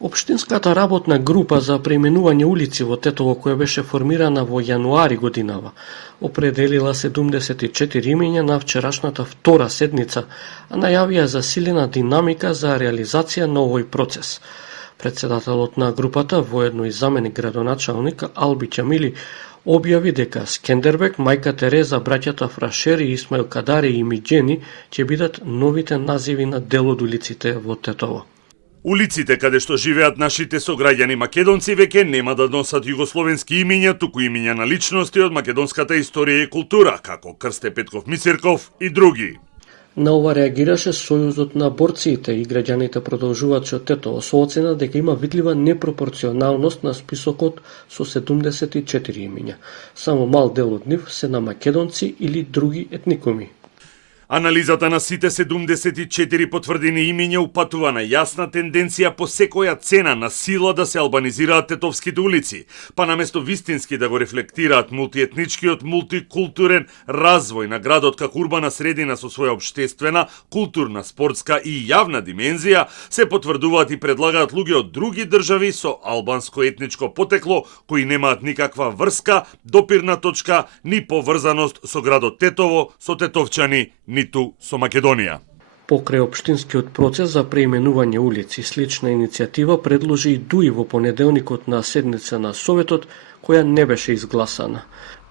Општинската работна група за преименување улици во Тетово, која беше формирана во јануари годинава, определила 74 имења на вчерашната втора седница, а најавија засилена динамика за реализација на овој процес. Председателот на групата, воедно и заменик градоначалник Алби Ќамили, објави дека Скендербек, Мајка Тереза, браќата Фрашери, Исмаил Кадари и Миѓени ќе бидат новите називи на дел од улиците во Тетово. Улиците каде што живеат нашите сограѓани македонци веќе нема да носат југословенски имиња, туку имиња на личности од македонската историја и култура, како Крсте Петков Мисирков и други. На ова реагираше Сојузот на борците и граѓаните продолжувачи од Тетово со оцена дека има видлива непропорционалност на списокот со 74 имиња. Само мал дел од нив се на македонци или други етникуми. Анализата на сите 74 потврдени имиња упатува на јасна тенденција по секоја цена на сила да се албанизираат тетовските улици, па наместо вистински да го рефлектираат мултиетничкиот, мултикултурен развој на градот како урбана средина со своја општествена, културна, спортска и јавна димензија, се потврдуваат и предлагаат луѓе од други држави со албанско етничко потекло, кои немаат никаква врска, допирна точка, ни поврзаност со градот Тетово, со тетовчани, ниту со Македонија. Покрај општинскиот процес за преименување улици, слична иницијатива предложи и ДУИ во понеделникот на седница на Советот, која не беше изгласана.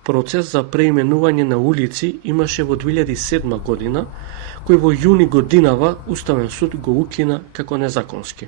Процес за преименување на улици имаше во 2007 година, кој во јуни годинава Уставен суд го укина како незаконски.